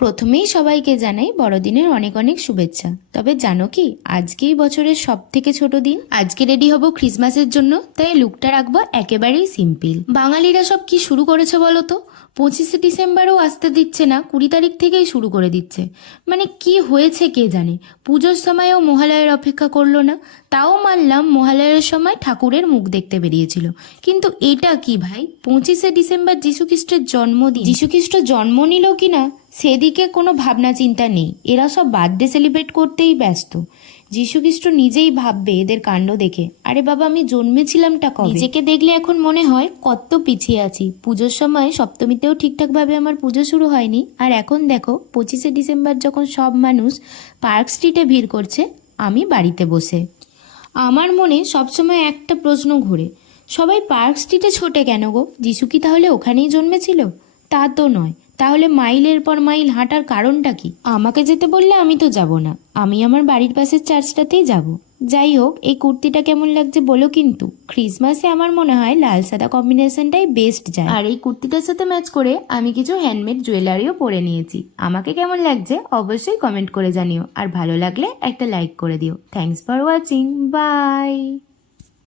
প্রথমেই সবাইকে জানাই বড়দিনের অনেক অনেক শুভেচ্ছা। তবে জানো কি, আজকেই বছরের সব থেকে ছোট দিন। আজকে রেডি হব ক্রিসমাসের জন্য, তাই লুকটা রাখবো একেবারেই সিম্পল। বাঙালিরা সব কি শুরু করেছে বলো তো? 25শে ডিসেম্বরও আসতে দিচ্ছে না, 20 তারিখ থেকেই শুরু করে দিচ্ছে। মানে কি হয়েছে কে জানে। পুজোর সময়ও মহালয়ের অপেক্ষা করলো না। তাও মানলাম মহালয়ের সময় ঠাকুরের মুখ দেখতে বেরিয়েছিল, কিন্তু এটা কি ভাই? 25শে ডিসেম্বর যীশুখ্রিস্টের জন্মদিন। যীশুখ্রিস্ট জন্ম নিল কিনা সেদিকে কোনো ভাবনা চিন্তা নেই, এরা সব বার্থডে সেলিব্রেট করতেই ব্যস্ত। যীশুখ্রিস্ট নিজেই ভাববে এদের কাণ্ড দেখে, আরে বাবা আমি জন্মেছিলামটা কবে? নিজেকে দেখলে এখন মনে হয় কত পিছিয়ে আছি। পুজোর সময় সপ্তমীতেও ঠিকঠাকভাবে আমার পুজো শুরু হয়নি, আর এখন দেখো 25শে ডিসেম্বর যখন সব মানুষ পার্ক স্ট্রিটে ভিড় করছে, আমি বাড়িতে বসে। আমার মনে সবসময় একটা প্রশ্ন ঘুরে, সবাই পার্ক স্ট্রিটে ছোটে কেন গো? যিশু কি তাহলে ওখানেই জন্মেছিল? তা তো নয়। তাহলে মাইলের পর মাইল হাঁটার কারণটা কি? আমাকে যেতে বললে আমি তো যাব না, আমি আমার বাড়ির পাশের চার্চটাতেই যাব। যাই হোক, এই কুর্তিটা কেমন লাগছে বলো কিন্তু। ক্রিসমাসে আমার মনে হয় লাল সাদা কম্বিনেশনটাই বেস্ট যায়, আর এই কুর্তিটার সাথে ম্যাচ করে আমি কিছু হ্যান্ডমেড জুয়েলারিও পরে নিয়েছি। আমাকে কেমন লাগছে অবশ্যই কমেন্ট করে জানিও, আর ভালো লাগলে একটা লাইক করে দিও। Thanks for watching, by.